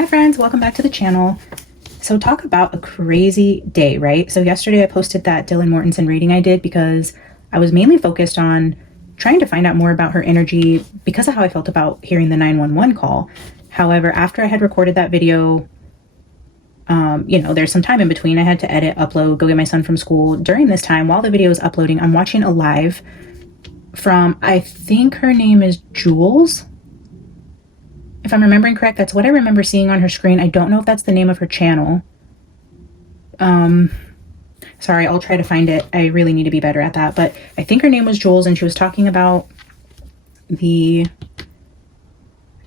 Hi friends, welcome back to the channel. So talk about a crazy day, right? So yesterday I posted that Dylan Mortensen reading I did because I was mainly focused on trying to find out more about her energy because of how I felt about hearing the 911 call. However, after I had recorded that video, there's some time in between. I had to edit, upload, go get my son from school. During this time, while the video is uploading, I'm watching a live from, I think her name is Jules. If I'm remembering correct, that's what I remember seeing on her screen. I don't know if that's the name of her channel. Sorry, I'll try to find it. I really need to be better at that. But I think her name was Jules, and she was talking about the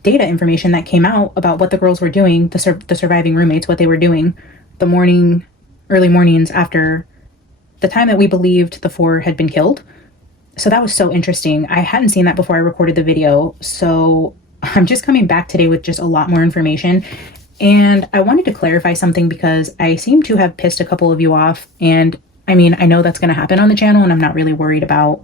data information that came out about what the girls were doing, the surviving roommates, what they were doing early mornings after the time that we believed the 4 had been killed. So that was so interesting. I hadn't seen that before I recorded the video. So I'm just coming back today with just a lot more information. And I wanted to clarify something because I seem to have pissed a couple of you off. And I mean, I know that's going to happen on the channel, and I'm not really worried about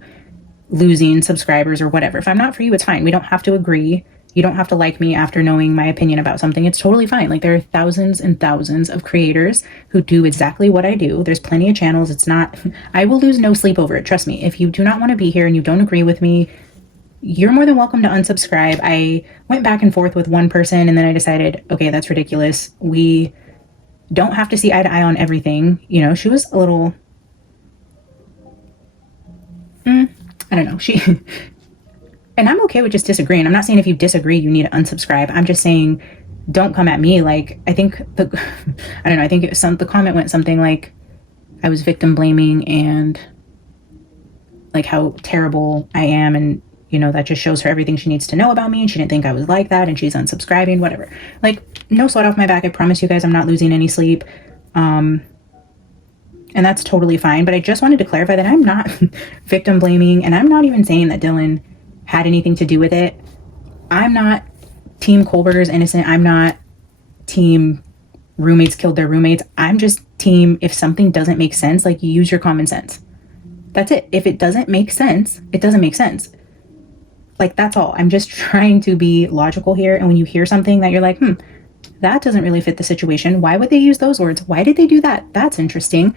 losing subscribers or whatever. If I'm not for you, it's fine. We don't have to agree. You don't have to like me after knowing my opinion about something. It's totally fine. Like, there are thousands and thousands of creators who do exactly what I do. There's plenty of channels. It's not, I will lose no sleep over it. Trust me. If you do not want to be here and you don't agree with me, you're more than welcome to unsubscribe. I went back and forth with one person, and then I decided, okay, that's ridiculous. We don't have to see eye to eye on everything. You know, she was a little, I don't know. And I'm okay with just disagreeing. I'm not saying if you disagree, you need to unsubscribe. I'm just saying, don't come at me. Like, I think I don't know. I think the comment went something like, I was victim blaming and like how terrible I am, and that just shows her everything she needs to know about me, and she didn't think I was like that, and she's unsubscribing, whatever. Like, no sweat off my back. I promise you guys I'm not losing any sleep. And that's totally fine. But I just wanted to clarify that I'm not victim blaming, and I'm not even saying that Dylan had anything to do with it. I'm not team Kohberger's innocent. I'm not team roommates killed their roommates. I'm just team, if something doesn't make sense, like, you use your common sense. That's it. If it doesn't make sense, it doesn't make sense. Like, that's all. I'm just trying to be logical here. And when you hear something that you're like, that doesn't really fit the situation. Why would they use those words? Why did they do that? That's interesting.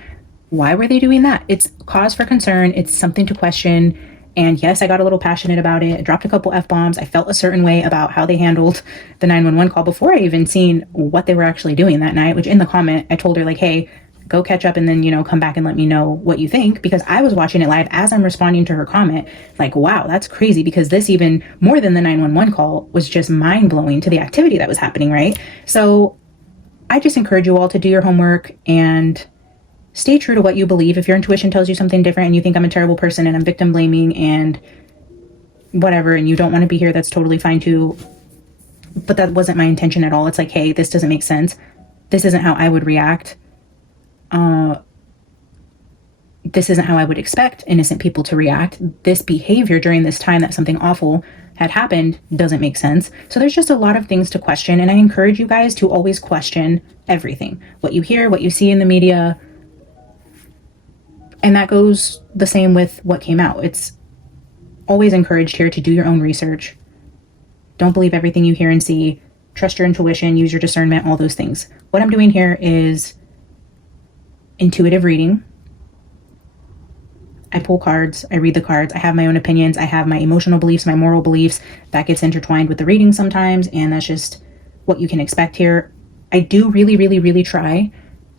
Why were they doing that? It's cause for concern. It's something to question. And yes, I got a little passionate about it. I dropped a couple F-bombs. I felt a certain way about how they handled the 911 call before I even seen what they were actually doing that night, which in the comment, I told her, like, hey, go catch up and then, come back and let me know what you think, because I was watching it live as I'm responding to her comment. Like, wow, that's crazy, because this, even more than the 911 call, was just mind blowing to the activity that was happening, right? So I just encourage you all to do your homework and stay true to what you believe. If your intuition tells you something different and you think I'm a terrible person and I'm victim blaming and whatever, and you don't want to be here, that's totally fine too. But that wasn't my intention at all. It's like, hey, this doesn't make sense. This isn't how I would react. This isn't how I would expect innocent people to react. This behavior during this time that something awful had happened doesn't make sense. So there's just a lot of things to question. And I encourage you guys to always question everything. What you hear, what you see in the media. And that goes the same with what came out. It's always encouraged here to do your own research. Don't believe everything you hear and see. Trust your intuition, use your discernment, all those things. What I'm doing here is intuitive reading. I pull cards, I read the cards, I have my own opinions, I have my emotional beliefs, my moral beliefs. That gets intertwined with the reading sometimes, and that's just what you can expect here. I do really, really, really try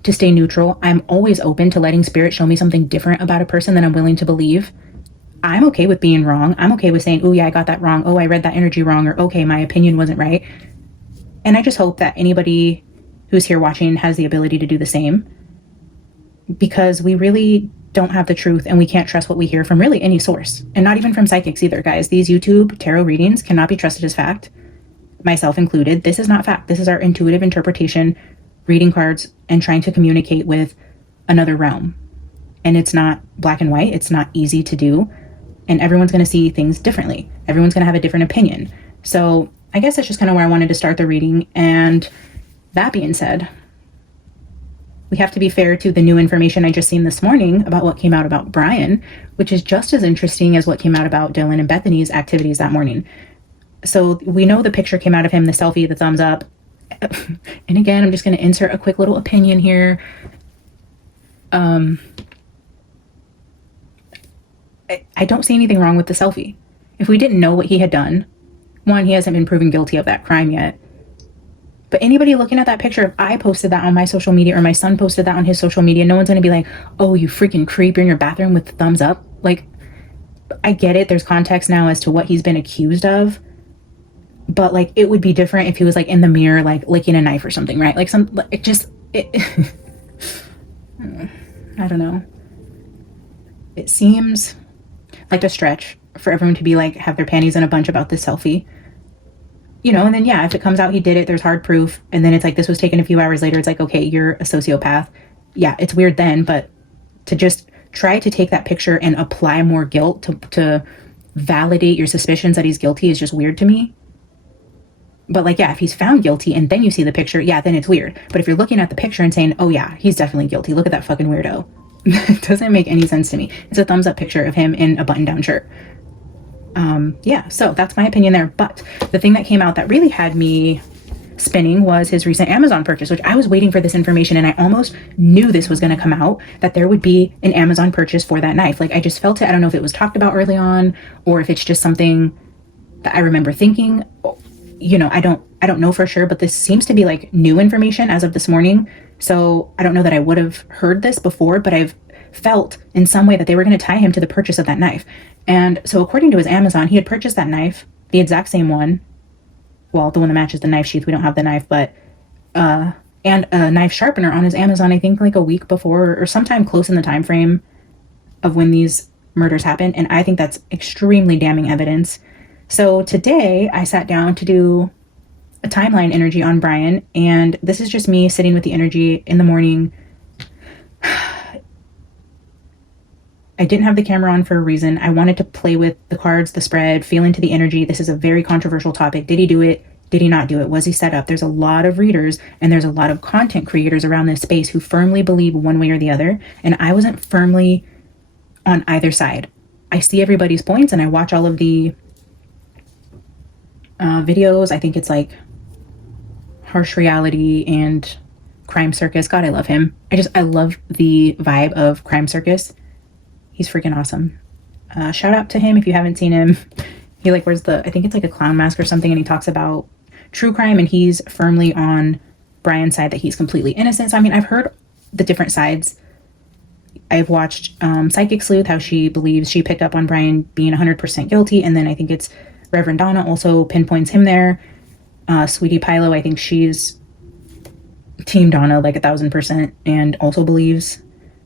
to stay neutral. I'm always open to letting spirit show me something different about a person than I'm willing to believe. I'm okay with being wrong. I'm okay with saying, oh yeah, I got that wrong. Oh, I read that energy wrong. Or okay, my opinion wasn't right. And I just hope that anybody who's here watching has the ability to do the same, because we really don't have the truth, and we can't trust what we hear from really any source, and not even from psychics either, guys. These YouTube tarot readings cannot be trusted as fact, myself included. This is not fact. This is our intuitive interpretation, reading cards and trying to communicate with another realm. And it's not black and white. It's not easy to do. And everyone's going to see things differently. Everyone's going to have a different opinion. So I guess that's just kind of where I wanted to start the reading. And that being said, we have to be fair to the new information I just seen this morning about what came out about Bryan, which is just as interesting as what came out about Dylan and Bethany's activities that morning. So we know the picture came out of him, the selfie, the thumbs up. And again, I'm just going to insert a quick little opinion here. I don't see anything wrong with the selfie. If we didn't know what he had done, one, he hasn't been proven guilty of that crime yet. But anybody looking at that picture, if I posted that on my social media or my son posted that on his social media, no one's going to be like, oh, you freaking creep, you're in your bathroom with the thumbs up. Like, I get it. There's context now as to what he's been accused of. But like, it would be different if he was like in the mirror, like licking a knife or something, right? Like I don't know. It seems like a stretch for everyone to be like, have their panties in a bunch about this selfie. You know, and then, yeah, if it comes out he did it, there's hard proof. And then it's like, this was taken a few hours later. It's like, okay, you're a sociopath. Yeah, it's weird then, but to just try to take that picture and apply more guilt to validate your suspicions that he's guilty is just weird to me. But like, yeah, if he's found guilty and then you see the picture, yeah, then it's weird. But if you're looking at the picture and saying, oh yeah, he's definitely guilty, look at that fucking weirdo. It doesn't make any sense to me. It's a thumbs up picture of him in a button down shirt. Yeah, so that's my opinion there. But the thing that came out that really had me spinning was his recent Amazon purchase, which I was waiting for this information and I almost knew this was going to come out, that there would be an Amazon purchase for that knife. Like, I just felt it. I don't know if it was talked about early on or if it's just something that I remember thinking. You know, I don't know for sure, but this seems to be like new information as of this morning. So I don't know that I would have heard this before, but I've felt in some way that they were going to tie him to the purchase of that knife. And so according to his Amazon, he had purchased that knife, the exact same one. Well, the one that matches the knife sheath. We don't have the knife, but, and a knife sharpener on his Amazon, I think like a week before or sometime close in the time frame of when these murders happened. And I think that's extremely damning evidence. So today I sat down to do a timeline energy on Bryan, and this is just me sitting with the energy in the morning. I didn't have the camera on for a reason. I wanted to play with the cards, the spread, feel into the energy. This is a very controversial topic. Did he do it? Did he not do it? Was he set up? There's a lot of readers and there's a lot of content creators around this space who firmly believe one way or the other. And I wasn't firmly on either side. I see everybody's points and I watch all of the videos. I think it's like Harsh Reality and Crime Circus. God, I love him. I love the vibe of Crime Circus. He's freaking awesome. Shout out to him if you haven't seen him. He like wears I think it's like a clown mask or something, and he talks about true crime, and he's firmly on Bryan's side that he's completely innocent. So I mean, I've heard the different sides. I've watched Psychic Sleuth, how she believes she picked up on Bryan being 100% guilty, and then I think it's Reverend Donna also pinpoints him there. Sweetie Pilo, I think she's Team Donna like 1,000% and also believes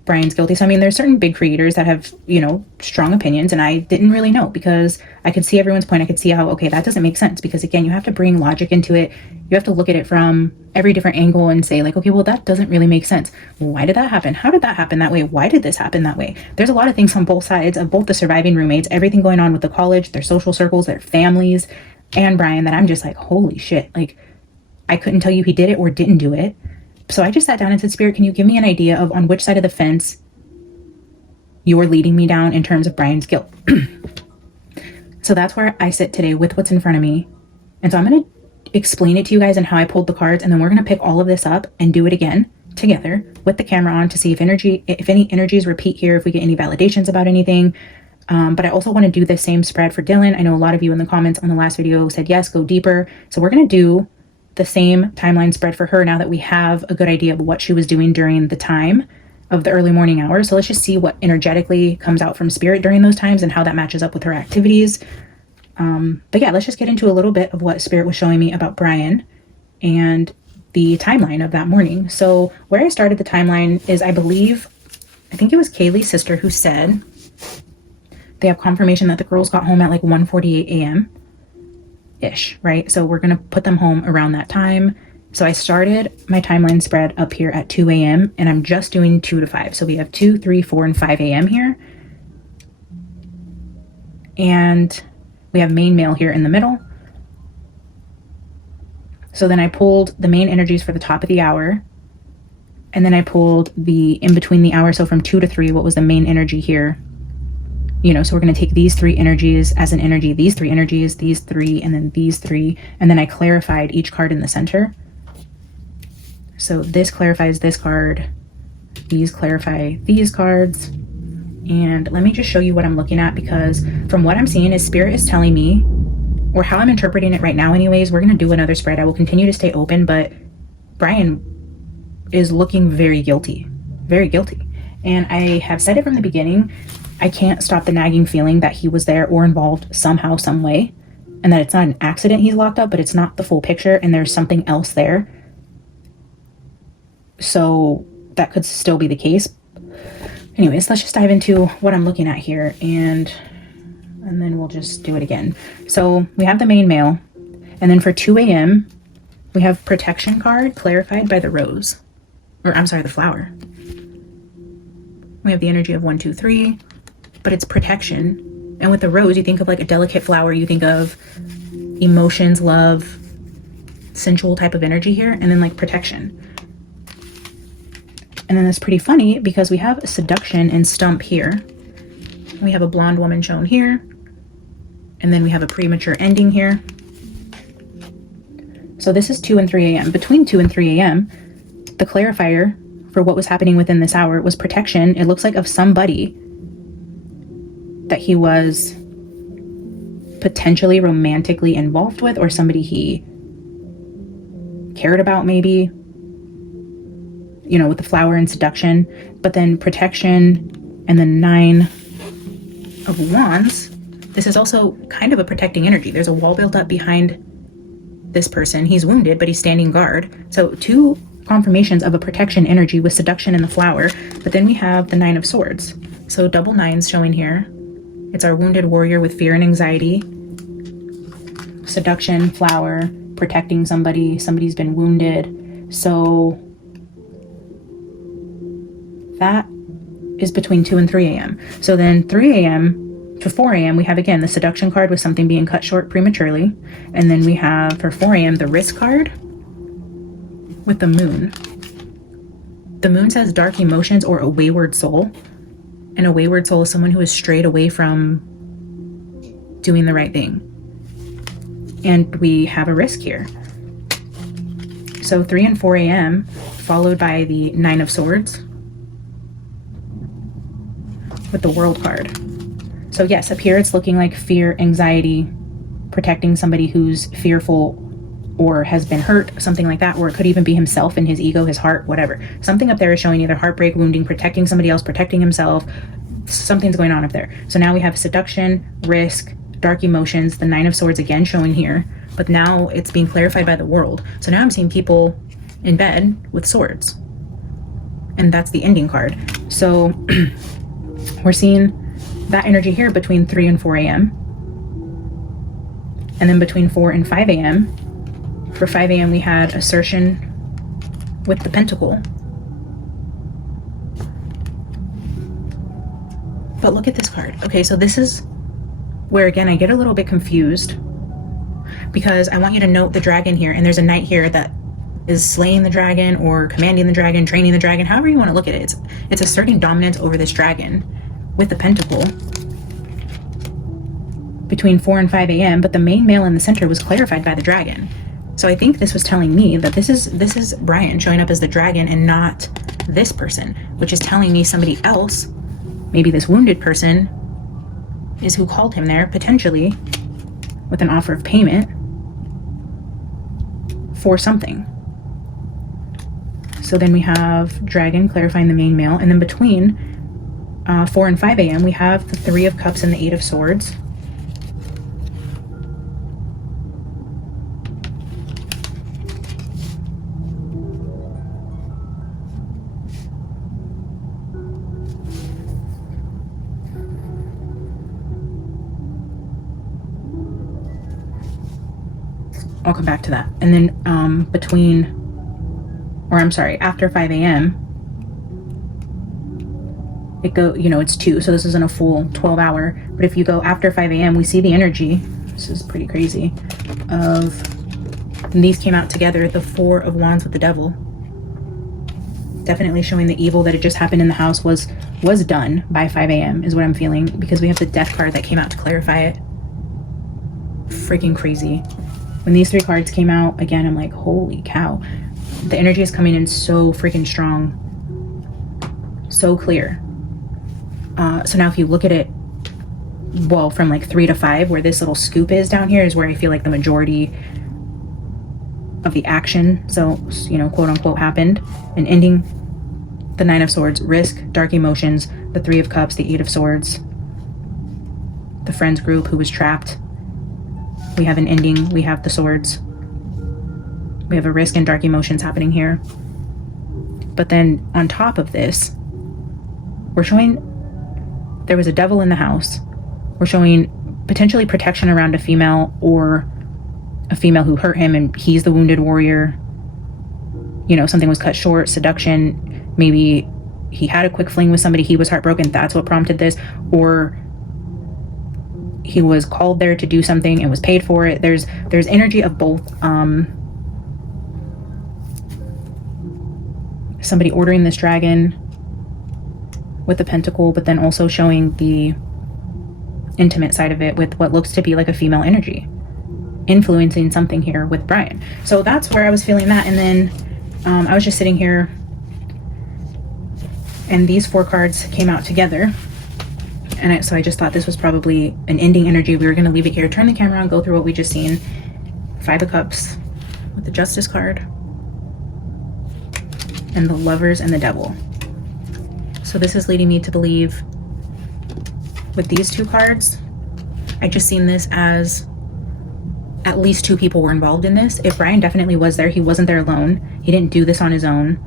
Bryan's guilty. So I mean, there's certain big creators that have, you know, strong opinions, and I didn't really know because I could see everyone's point. I could see how, okay, that doesn't make sense, because again, you have to bring logic into it. You have to look at it from every different angle and say like, okay, well, that doesn't really make sense. Why did that happen? How did that happen that way? Why did this happen that way? There's a lot of things on both sides of both the surviving roommates, everything going on with the college, their social circles, their families, and Bryan, that I'm just like, holy shit. Like, I couldn't tell you he did it or didn't do it. So I just sat down and said, Spirit, can you give me an idea of on which side of the fence you're leading me down in terms of Bryan's guilt? So that's where I sit today with what's in front of me. And so I'm going to explain it to you guys and how I pulled the cards. And then we're going to pick all of this up and do it again together with the camera on to see if any energies repeat here, if we get any validations about anything. But I also want to do the same spread for Dylan. I know a lot of you in the comments on the last video said, yes, go deeper. So we're going to do the same timeline spread for her now that we have a good idea of what she was doing during the time of the early morning hours. So let's just see what energetically comes out from Spirit during those times and how that matches up with her activities. But yeah, let's just get into a little bit of what Spirit was showing me about Bryan and the timeline of that morning. So where I started the timeline is, I think it was Kaylee's sister who said they have confirmation that the girls got home at like 1:48 a.m. ish, right? So we're going to put them home around that time. So I started my timeline spread up here at 2 a.m. and I'm just doing 2 to 5. So we have 2, 3, 4, and 5 a.m. here. And we have main male here in the middle. So then I pulled the main energies for the top of the hour. And then I pulled the in between the hour. So from 2 to 3, what was the main energy here? You know, so we're going to take these three energies as an energy, these three energies, these three, and then these three. And then I clarified each card in the center. So this clarifies this card. These clarify these cards. And let me just show you what I'm looking at, because from what I'm seeing is Spirit is telling me, or how I'm interpreting it right now anyways, we're going to do another spread. I will continue to stay open, but Bryan is looking very guilty. Very guilty. And I have said it from the beginning, I can't stop the nagging feeling that he was there or involved somehow, some way, and that it's not an accident he's locked up, but it's not the full picture and there's something else there. So that could still be the case. Anyways, let's just dive into what I'm looking at here, and then we'll just do it again. So we have the main male, and then for 2 a.m. we have protection card clarified by the rose, or I'm sorry, the flower. We have the energy of 1, 2, 3, but it's protection. And with the rose, you think of like a delicate flower, you think of emotions, love, sensual type of energy here, and then like protection. And then it's pretty funny because we have a seduction and stump here. We have a blonde woman shown here. And then we have a premature ending here. So this is 2 and 3 a.m. Between 2 and 3 a.m., the clarifier for what was happening within this hour was protection. It looks like of somebody that he was potentially romantically involved with, or somebody he cared about maybe, you know, with the flower and seduction. But then protection and the 9 of Wands. This is also kind of a protecting energy. There's a wall built up behind this person. He's wounded, but he's standing guard. So 2 confirmations of a protection energy with seduction and the flower. But then we have the 9 of Swords. So double 9s showing here. It's our wounded warrior with fear and anxiety. Seduction, flower, protecting somebody. Somebody's been wounded. So that is between 2 and 3 a.m. So then 3 a.m. to 4 a.m. we have again the seduction card with something being cut short prematurely. And then we have for 4 a.m. the risk card with the moon. The moon says dark emotions or a wayward soul. And a wayward soul is someone who is strayed away from doing the right thing. And we have a risk here. So 3 and 4 a.m. followed by the 9 of Swords with the World card. So yes, up here it's looking like fear, anxiety, protecting somebody who's fearful or has been hurt, something like that, or it could even be himself and his ego, his heart, whatever. Something up there is showing either heartbreak, wounding, protecting somebody else, protecting himself. Something's going on up there. So now we have seduction, risk, dark emotions, the 9 of Swords again showing here, but now it's being clarified by the World. So now I'm seeing people in bed with swords, and that's the ending card. So we're seeing that energy here between 3 and 4 a.m. And then between 4 and 5 a.m. For 5 a.m. we had assertion with the Pentacle. But look at this card. Okay, so this is where, again, I get a little bit confused, because I want you to note the dragon here, and there's a knight here that is slaying the dragon or commanding the dragon, training the dragon, however you want to look at it. It's asserting dominance over this dragon with the Pentacle between 4 and 5 a.m. But the main male in the center was clarified by the dragon. So I think this was telling me that this is Bryan showing up as the dragon and not this person, which is telling me somebody else, maybe this wounded person, is who called him there, potentially with an offer of payment for something. So then we have dragon clarifying the main male, and then between 4 and 5 a.m. we have the 3 of Cups and the 8 of Swords. I'll come back to that. And then after 5 a.m. it's 2, so this isn't a full 12 hour, but if you go after 5 a.m. we see the energy, this is pretty crazy, and these came out together, the 4 of Wands with the Devil, definitely showing the evil that had just happened in the house was done by 5 a.m. is what I'm feeling, because we have the Death card that came out to clarify it. Freaking crazy. When these 3 cards came out, again, I'm like, holy cow. The energy is coming in so freaking strong, so clear. So now if you look at it, well, from like 3 to 5, where this little scoop is down here is where I feel like the majority of the action, so, you know, quote unquote, happened. And ending, the 9 of Swords, risk, dark emotions, the 3 of Cups, the 8 of Swords, the friends group who was trapped. We have an ending, we have the Swords. We have a risk and dark emotions happening here. But then on top of this, we're showing there was a devil in the house. We're showing potentially protection around a female, or a female who hurt him and he's the wounded warrior. You know, something was cut short, seduction. Maybe he had a quick fling with somebody, he was heartbroken, that's what prompted this. Or he was called there to do something and was paid for it. There's energy of both. Somebody ordering this dragon with the pentacle, but then also showing the intimate side of it with what looks to be like a female energy influencing something here with Bryan. So that's where I was feeling that. And then I was just sitting here and these 4 cards came out together, and so I just thought this was probably an ending energy. We were going to leave it here, turn the camera on, go through what we just seen. 5 of Cups with the Justice card, and the Lovers and the Devil. So this is leading me to believe with these 2 cards, I just seen this as at least 2 people were involved in this. If Bryan definitely was there, he wasn't there alone. He didn't do this on his own.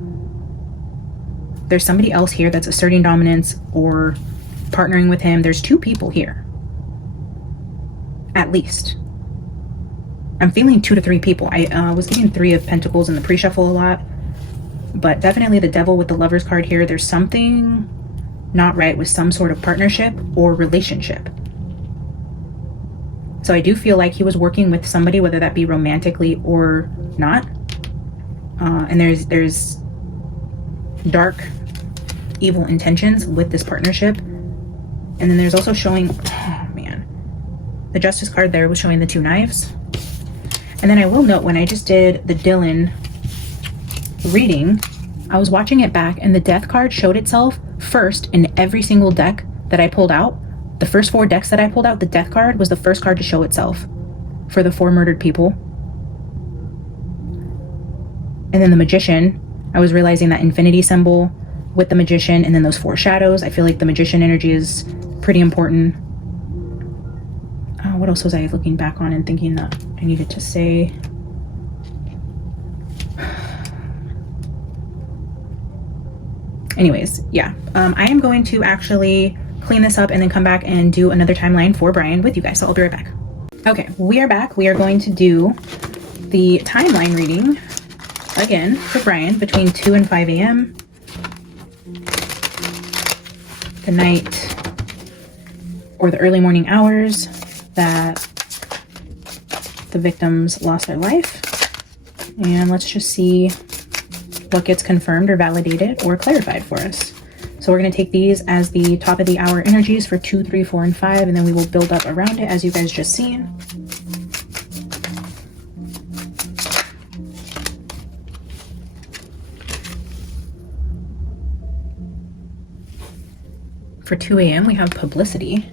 There's somebody else here that's asserting dominance or partnering with him. There's 2 people here, at least. I'm feeling 2 to 3 people. I was getting 3 of Pentacles in the pre-shuffle a lot, but definitely the Devil with the Lovers card here. There's something not right with some sort of partnership or relationship. So I do feel like he was working with somebody, whether that be romantically or not. And there's dark, evil intentions with this partnership. And then there's also showing, oh man, the Justice card there was showing the 2 knives. And then I will note, when I just did the Dylan reading, I was watching it back and the Death card showed itself first in every single deck that I pulled out. The first 4 decks that I pulled out, the Death card was the first card to show itself for the 4 murdered people. And then the Magician, I was realizing that infinity symbol with the Magician, and then those 4 shadows. I feel like the Magician energy is pretty important. What else was I looking back on and thinking that I needed to say? Anyways, yeah, I am going to actually clean this up and then come back and do another timeline for Bryan with you guys. So I'll be right back. Okay, we are back. We are going to do the timeline reading again for Bryan between 2 and 5 a.m. The night or the early morning hours that the victims lost their life. And let's just see what gets confirmed or validated or clarified for us. So we're going to take these as the top of the hour energies for 2, 3, 4, and 5, and then we will build up around it as you guys just seen. For 2 a.m. we have publicity.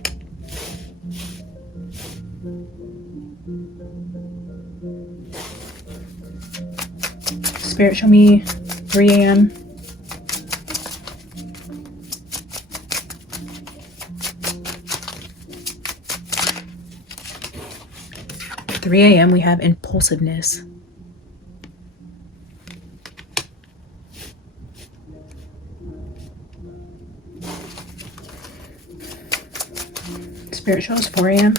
Spirit, show me 3 a.m. At 3 a.m. we have impulsiveness. Spirit shows 4 a.m.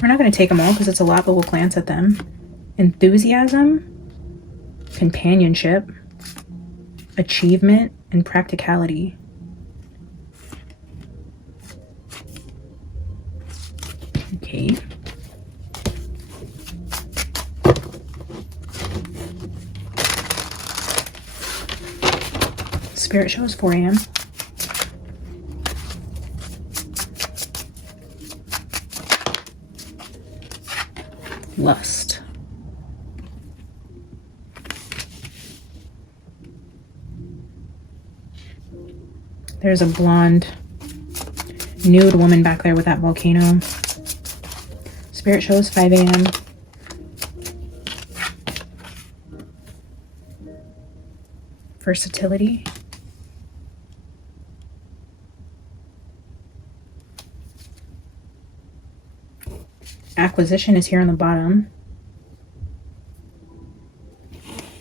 We're not going to take them all because it's a lot, but we'll glance at them. Enthusiasm, companionship, achievement, and practicality. Okay. Spirit shows 4 a.m. Lust. There's a blonde nude woman back there with that volcano. Spirit shows 5 a.m. Versatility. Acquisition is here on the bottom.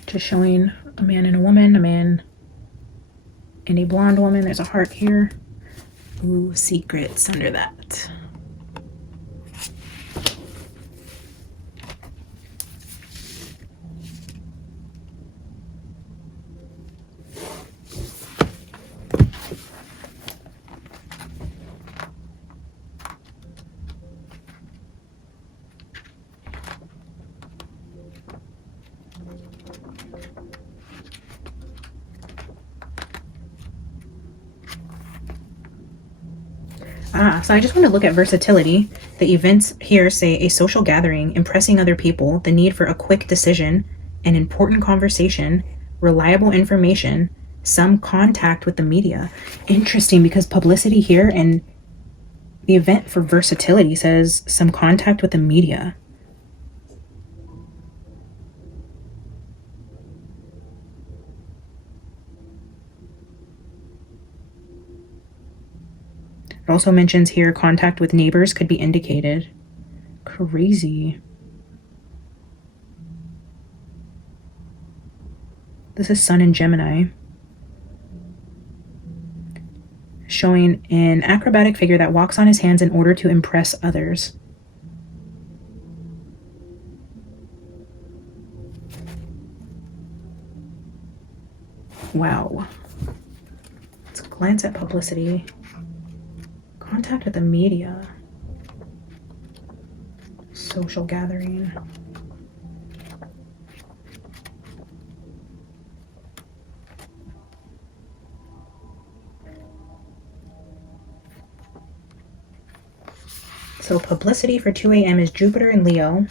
Just showing a man and a woman, a man and a blonde woman. There's a heart here. Ooh, secrets under that. So I just want to look at versatility. The events here say a social gathering, impressing other people, the need for a quick decision, an important conversation, reliable information, some contact with the media. Interesting, because publicity here and the event for versatility says some contact with the media. It also mentions here contact with neighbors could be indicated. Crazy. This is Sun in Gemini. Showing an acrobatic figure that walks on his hands in order to impress others. Wow. Let's glance at publicity. Contact with the media. Social gathering. So publicity for 2 a.m. is Jupiter and Leo.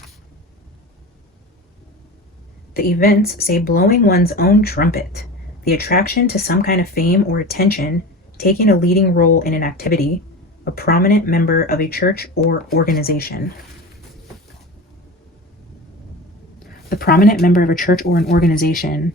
The events say blowing one's own trumpet, the attraction to some kind of fame or attention, taking a leading role in an activity, a prominent member of a church or organization. The prominent member of a church or an organization.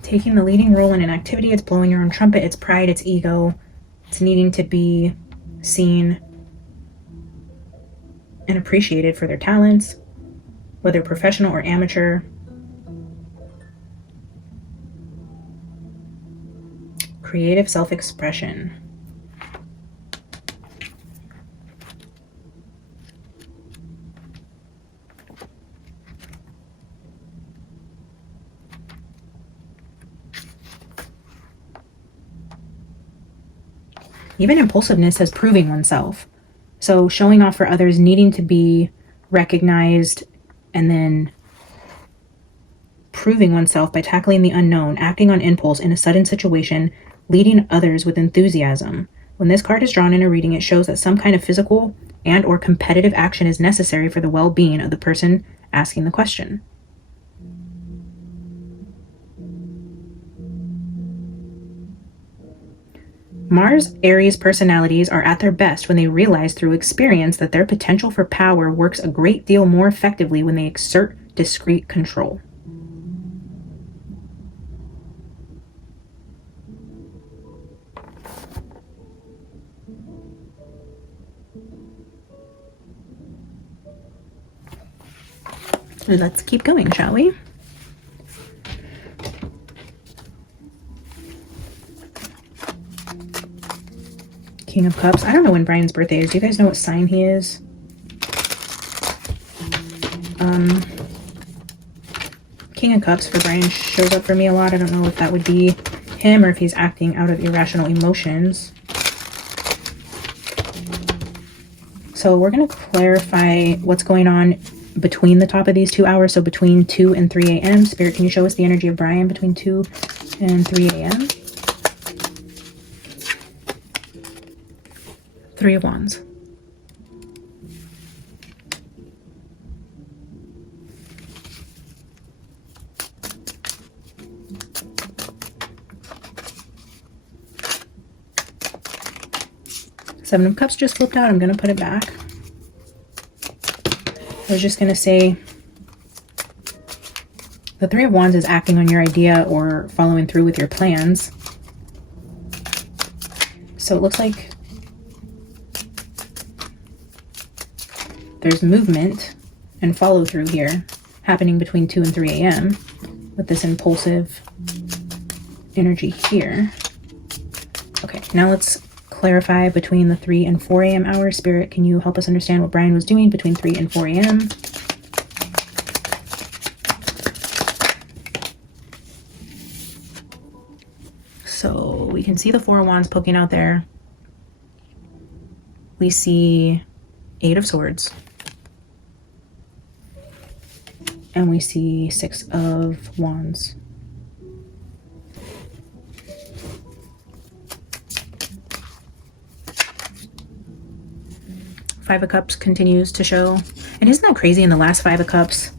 Taking the leading role in an activity, it's blowing your own trumpet, it's pride, it's ego, it's needing to be seen and appreciated for their talents, whether professional or amateur. Creative self-expression. Even impulsiveness says proving oneself. So showing off for others, needing to be recognized, and then proving oneself by tackling the unknown, acting on impulse in a sudden situation, leading others with enthusiasm. When this card is drawn in a reading, it shows that some kind of physical and or competitive action is necessary for the well-being of the person asking the question. Mars Aries personalities are at their best when they realize through experience that their potential for power works a great deal more effectively when they exert discrete control. Let's keep going, shall we? King of Cups. I don't know when Bryan's birthday is. Do you guys know what sign he is? King of Cups for Bryan shows up for me a lot. I don't know if that would be him or if he's acting out of irrational emotions. So we're going to clarify what's going on between the top of these 2 hours. So between 2 and 3 a.m. Spirit, can you show us the energy of Bryan between 2 and 3 a.m.? 3 of Wands. Seven of Cups just flipped out. I'm going to put it back. I was just going to say the Three of Wands is acting on your idea or following through with your plans. So it looks like there's movement and follow through here happening between 2 and 3 a.m. with this impulsive energy here. Okay, now let's clarify between the 3 and 4 a.m. hours. Spirit, can you help us understand what Bryan was doing between 3 and 4 a.m.? So we can see the Four of Wands poking out there. We see Eight of Swords. And we see Six of Wands. Five of Cups continues to show. And isn't that crazy? In the last Five of Cups,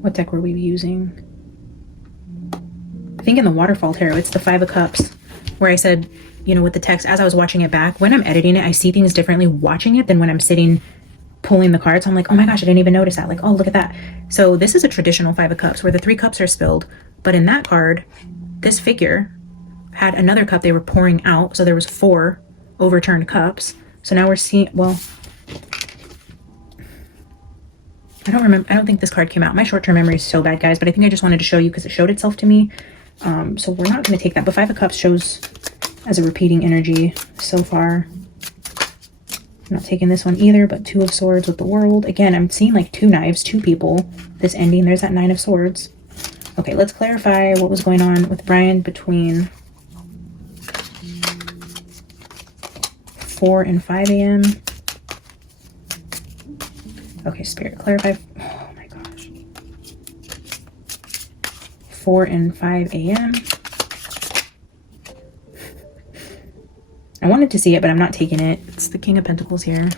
what deck were we using? I think in the Waterfall Tarot, it's the Five of Cups, where I said, you know, with the text, as I was watching it back, when I'm editing it, I see things differently watching it than when I'm sitting pulling the cards. I'm like, oh my gosh, I didn't even notice that. Like, oh, look at that. So this is a traditional Five of Cups where the 3 cups are spilled. But in that card, this figure had another cup they were pouring out. So there was 4 overturned cups. So now we're seeing, well, I don't remember. I don't think this card came out. My short-term memory is so bad, guys, but I think I just wanted to show you because it showed itself to me. So we're not going to take that. But Five of Cups shows as a repeating energy so far. I'm not taking this one either, but Two of Swords with the World. Again, I'm seeing like 2 knives, 2 people. This ending, there's that Nine of Swords. Okay, let's clarify what was going on with Bryan between 4 and 5 a.m. Okay, Spirit, clarify. Oh my gosh. 4 and 5 a.m. I wanted to see it, but I'm not taking it. It's the King of Pentacles here.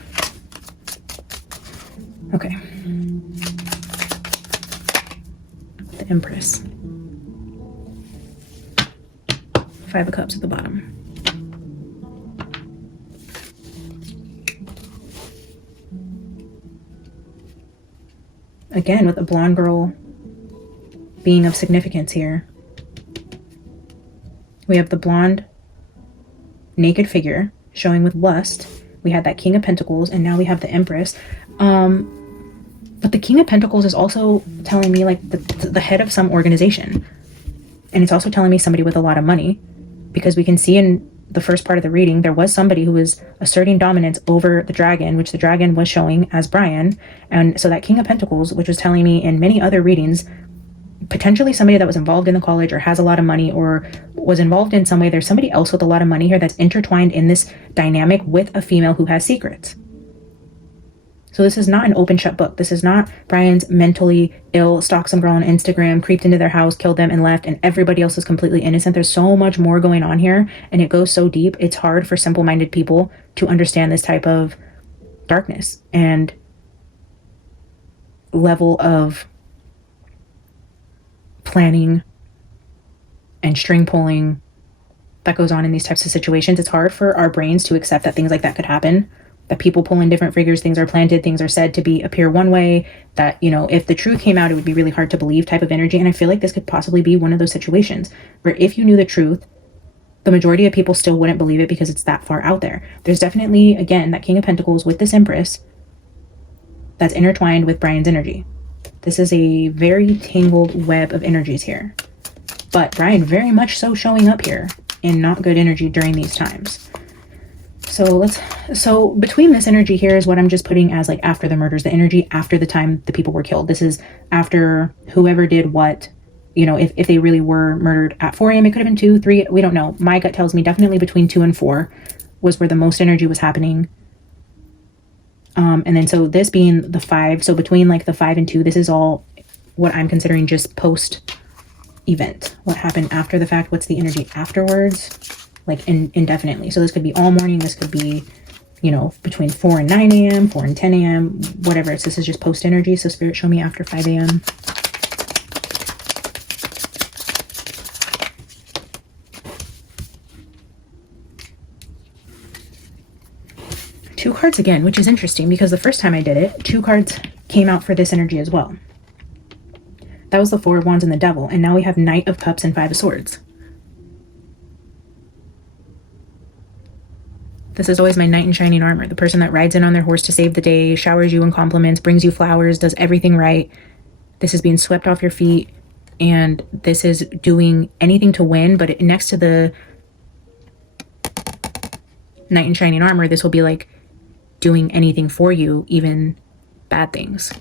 Okay. The Empress. Five of Cups at the bottom. Again, with a blonde girl being of significance here. We have the blonde naked figure showing with lust. We had that King of Pentacles, and now we have the Empress. But the King of Pentacles is also telling me like the head of some organization. And it's also telling me somebody with a lot of money, because we can see in the first part of the reading, there was somebody who was asserting dominance over the dragon, which the dragon was showing as Bryan. And so that King of Pentacles, which was telling me in many other readings, potentially somebody that was involved in the college or has a lot of money or was involved in some way. There's somebody else with a lot of money here that's intertwined in this dynamic with a female who has secrets. So this is not an open shut book. This is not Bryan's mentally ill, stalked some girl on Instagram, creeped into their house, killed them and left, and everybody else is completely innocent. There's so much more going on here, and it goes so deep. It's hard for simple-minded people to understand this type of darkness and level of planning and string pulling that goes on in these types of situations. It's hard for our brains to accept that things like that could happen, that people pull in different figures, things are planted, things are said to appear one way, that, you know, if the truth came out, it would be really hard to believe type of energy. And I feel like this could possibly be one of those situations where if you knew the truth, the majority of people still wouldn't believe it because it's that far out there. There's definitely, again, that King of Pentacles with this Empress that's intertwined with Bryan's energy. This is a very tangled web of energies here. But Bryan very much so showing up here in not good energy during these times. So between this energy here is what I'm just putting as like after the murders, the energy after the time the people were killed. This is after whoever did what, you know, if they really were murdered at 4 a.m. It could have been 2, 3, we don't know. My gut tells me definitely between 2 and 4 was where the most energy was happening. And then so this being the 5, so between like the 5 and 2, this is all what I'm considering just post event. What happened after the fact? What's the energy afterwards? Like indefinitely. So this could be all morning. This could be, you know, between 4 and 9 a.m., 4 and 10 a.m., whatever. This is just post energy. So Spirit, show me after 5 a.m. Two cards again, which is interesting because the first time I did it, 2 cards came out for this energy as well. That was the 4 of Wands and the Devil. And now we have Knight of Cups and 5 of Swords. This is always my knight in shining armor. The person that rides in on their horse to save the day, showers you in compliments, brings you flowers, does everything right. This is being swept off your feet. And this is doing anything to win. But next to the knight in shining armor, this will be like doing anything for you, even bad things.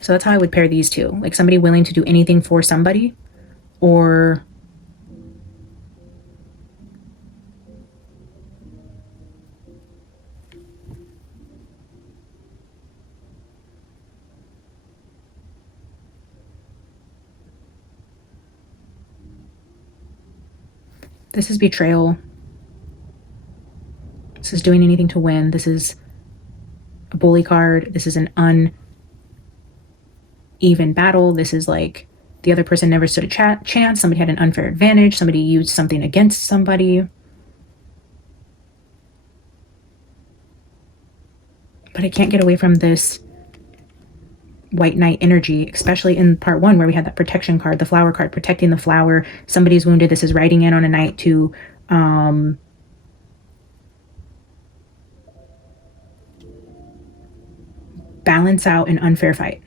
So that's how I would pair these two. Like somebody willing to do anything for somebody, or this is betrayal. This is doing anything to win. This is a bully card. This is an uneven battle. This is like the other person never stood a chance. Somebody had an unfair advantage. Somebody used something against somebody. But I can't get away from this White Knight energy, especially in part 1 where we had that protection card, the flower card, protecting the flower. Somebody's wounded. This is riding in on a knight to balance out an unfair fight.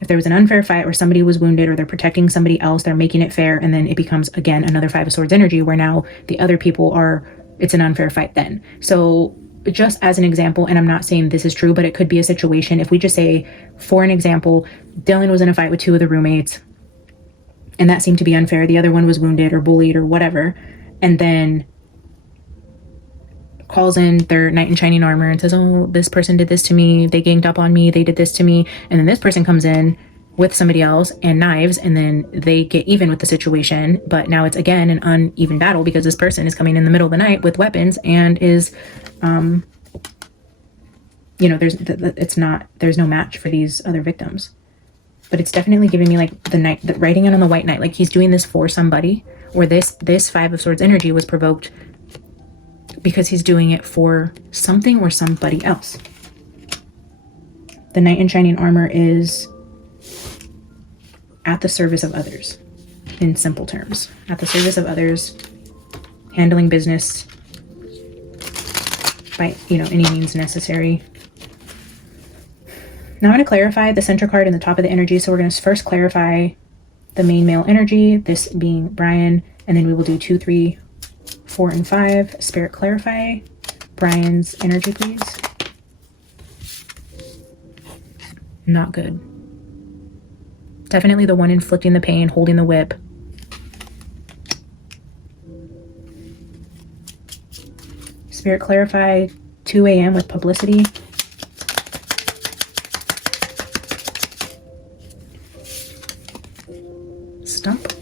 If there was an unfair fight or somebody was wounded or they're protecting somebody else, they're making it fair. And then it becomes, again, another 5 of Swords energy where now the other people are, it's an unfair fight then. So just as an example, and I'm not saying this is true, but it could be a situation. If we just say, for an example, Dylan was in a fight with 2 of the roommates and that seemed to be unfair. The other one was wounded or bullied or whatever. And then calls in their knight in shining armor and says, oh, this person did this to me. They ganged up on me. They did this to me. And then this person comes in with somebody else and knives, and then they get even with the situation. But now it's again an uneven battle because this person is coming in the middle of the night with weapons and is, you know, there's no match for these other victims. But it's definitely giving me like the knight, the writing it on the White Knight, like he's doing this for somebody, or this 5 of Swords energy was provoked because he's doing it for something or somebody else. The knight in shining armor is at the service of others, in simple terms. At the service of others, handling business by, you know, any means necessary. Now I'm going to clarify the center card in the top of the energy. So we're going to first clarify the main male energy, this being Bryan, and then we will do 2, 3, 4, and 5. Spirit, clarify Bryan's energy, please. Not good. Definitely the one inflicting the pain, holding the whip. Spirit, clarify 2 a.m. with publicity. Stump.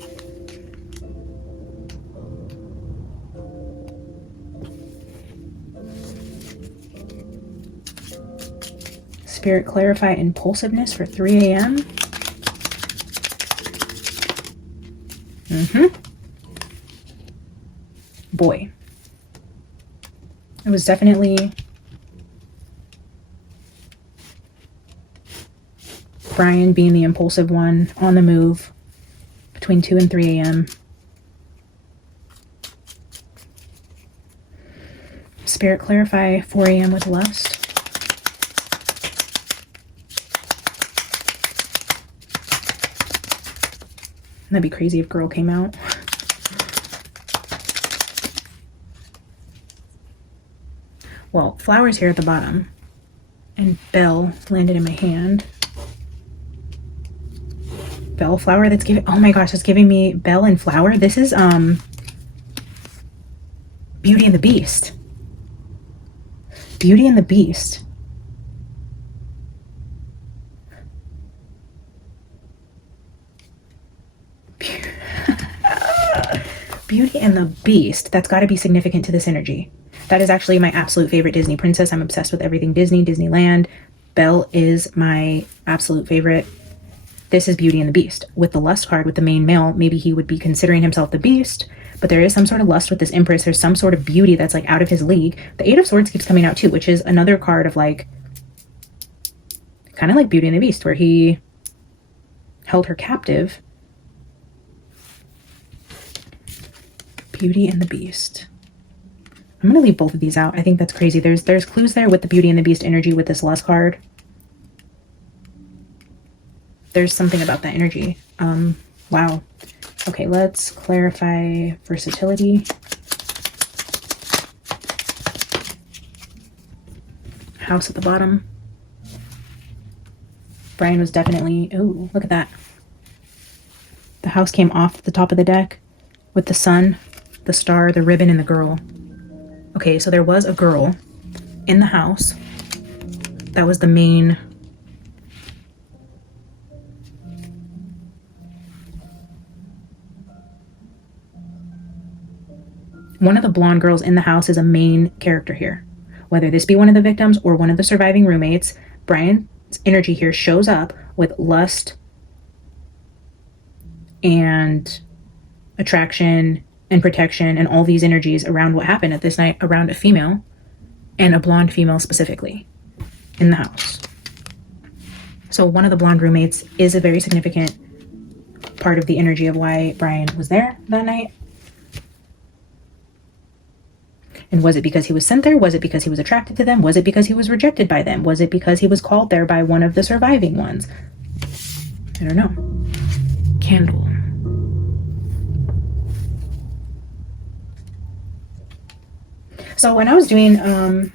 Spirit, clarify impulsiveness for 3 a.m. Boy. It was definitely Bryan being the impulsive one on the move between 2 and 3 a.m. Spirit, clarify 4 a.m. with lust. That'd be crazy if girl came out. Well, flowers here at the bottom. And bell landed in my hand. Bell flower that's giving, oh my gosh, that's giving me bell and flower. This is Beauty and the Beast. Beauty and the Beast. Beauty and the Beast. That's got to be significant to this energy. That is actually my absolute favorite Disney princess. I'm obsessed with everything Disney, Disneyland. Belle is my absolute favorite. This is Beauty and the Beast. With the lust card, with the main male, maybe he would be considering himself the beast, but there is some sort of lust with this Empress. There's some sort of beauty that's like out of his league. The Eight of Swords keeps coming out too, which is another card of like, kind of like Beauty and the Beast, where he held her captive. Beauty and the Beast. I'm going to leave both of these out. I think that's crazy. There's clues there with the Beauty and the Beast energy with this lust card. There's something about that energy. Wow. Okay, let's clarify versatility. House at the bottom. Bryan was definitely, ooh, look at that. The house came off the top of the deck with the sun, the star, the ribbon, and the girl. Okay, so there was a girl in the house. That was the main. One of the blonde girls in the house is a main character here. Whether this be one of the victims or one of the surviving roommates, Bryan's energy here shows up with lust and attraction and protection and all these energies around what happened at this night around a female, and a blonde female specifically in the house. So one of the blonde roommates is a very significant part of the energy of why Bryan was there that night. And was it because he was sent there? Was it because he was attracted to them? Was it because he was rejected by them? Was it because he was called there by one of the surviving ones? I don't know. Candle. So when I was doing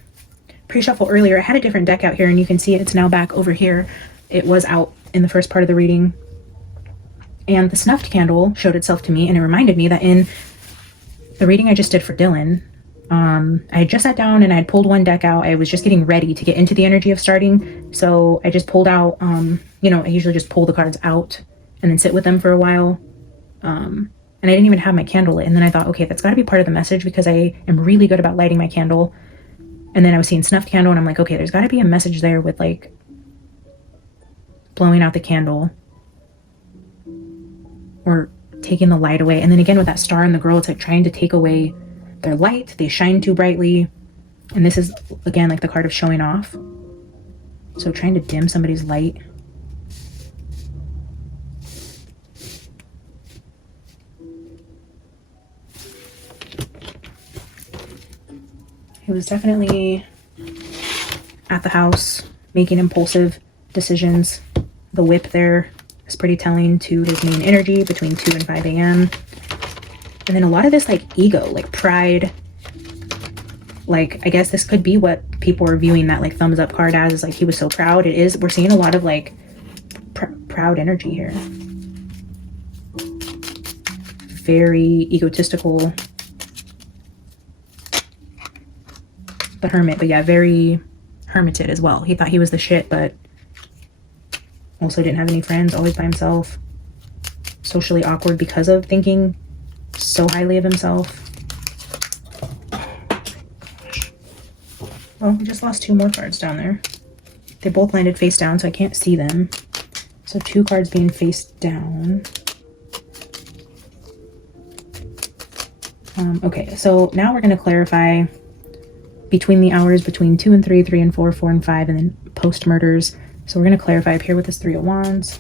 pre-shuffle earlier, I had a different deck out here, and you can see it's now back over here. It was out in the first part of the reading. And the snuffed candle showed itself to me, and it reminded me that in the reading I just did for Dylan, I had just sat down and I had pulled one deck out. I was just getting ready to get into the energy of starting. So I just pulled out, you know, I usually just pull the cards out and then sit with them for a while. And I didn't even have my candle lit. And then I thought, okay, that's got to be part of the message, because I am really good about lighting my candle. And then I was seeing snuffed candle, and I'm like, okay, there's got to be a message there with like blowing out the candle or taking the light away. And then again with that star and the girl, it's like trying to take away their light. They shine too brightly. And this is again like the card of showing off. So trying to dim somebody's light. He was definitely at the house making impulsive decisions. The whip there is pretty telling to his main energy between 2 and 5 a.m. And then a lot of this like ego, like pride. Like, I guess this could be what people are viewing that like thumbs up card as, is like he was so proud. It is, we're seeing a lot of like proud energy here. Very egotistical. The hermit, but yeah, very hermited as well. He thought he was the shit, but also didn't have any friends, always by himself. Socially awkward because of thinking so highly of himself. Well, we just lost 2 more cards down there. They both landed face down, so I can't see them. So 2 cards being face down. Okay, so now we're going to clarify between the hours between 2 and 3, 3 and 4, 4 and 5, and then post murders. So we're going to clarify up here with this 3 of Wands.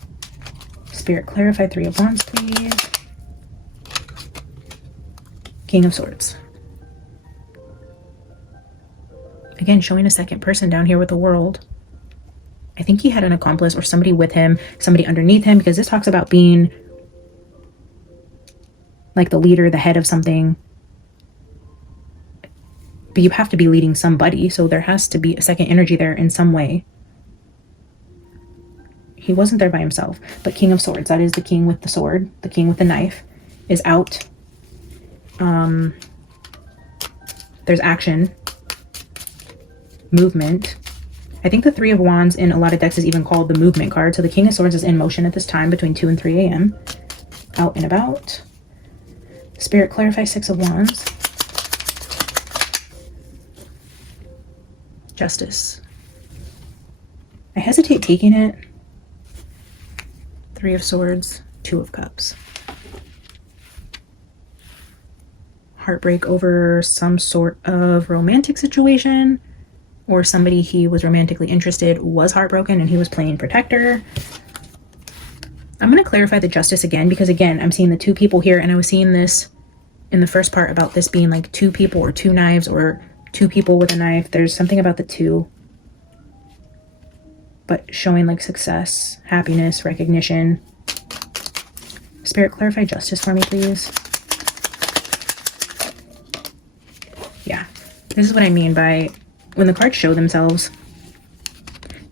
Spirit, clarify 3 of Wands, please. King of Swords. Again, showing a second person down here with the World. I think he had an accomplice or somebody with him, somebody underneath him, because this talks about being like the leader, the head of something. But you have to be leading somebody, so there has to be a second energy there in some way. He wasn't there by himself. But King of Swords, that is the king with the sword, the king with the knife, is out. There's action, movement. I think the Three of Wands in a lot of decks is even called the movement card. So the King of Swords is in motion at this time between 2 and 3 a.m. Out and about. Spirit, clarify Six of Wands. Justice. I hesitate taking it. Three of Swords, Two of Cups. Heartbreak over some sort of romantic situation, or somebody he was romantically interested was heartbroken and he was playing protector. I'm going to clarify the Justice again, because again, I'm seeing the two people here, and I was seeing this in the first part about this being like two people or two knives or two people with a knife. There's something about the two, but showing like success, happiness, recognition. Spirit, clarify Justice for me, please. Yeah, this is what I mean by when the cards show themselves.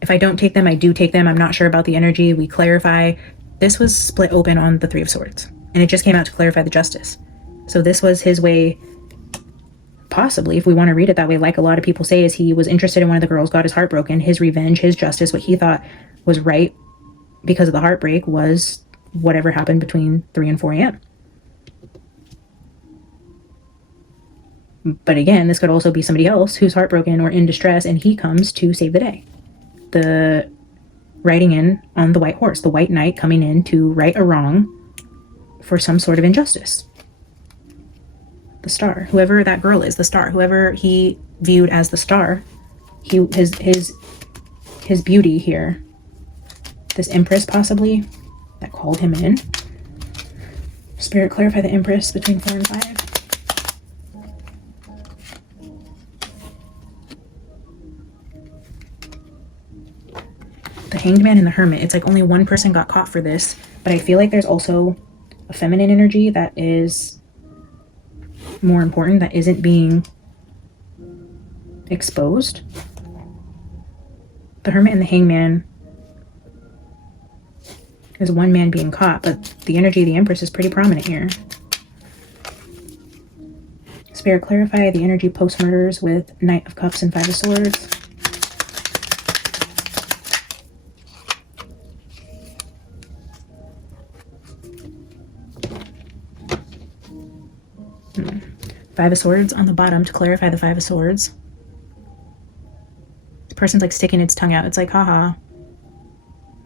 If I don't take them, I do take them. I'm not sure about the energy. We clarify. This was split open on the Three of Swords, and it just came out to clarify the Justice. So this was his way, possibly, if we want to read it that way, like a lot of people say, is he was interested in one of the girls, got his heart broken. His revenge, his justice, what he thought was right because of the heartbreak was whatever happened between 3 and 4 a.m. But again, this could also be somebody else who's heartbroken or in distress, and he comes to save the day. The riding in on the white horse, the white knight coming in to right a wrong for some sort of injustice. The star, whoever that girl is, the star, whoever he viewed as the star, his beauty here, this Empress possibly that called him in. Spirit, clarify the Empress between 4 and 5. The Hanged Man and the Hermit. It's like only one person got caught for this, but I feel like there's also a feminine energy that is more important, that isn't being exposed. The Hermit and the Hangman is one man being caught, but the energy of the Empress is pretty prominent here. Spirit, clarify the energy post-murders with Knight of Cups and Five of Swords. Five of Swords on the bottom to clarify the Five of Swords. The person's like sticking its tongue out. It's like, haha,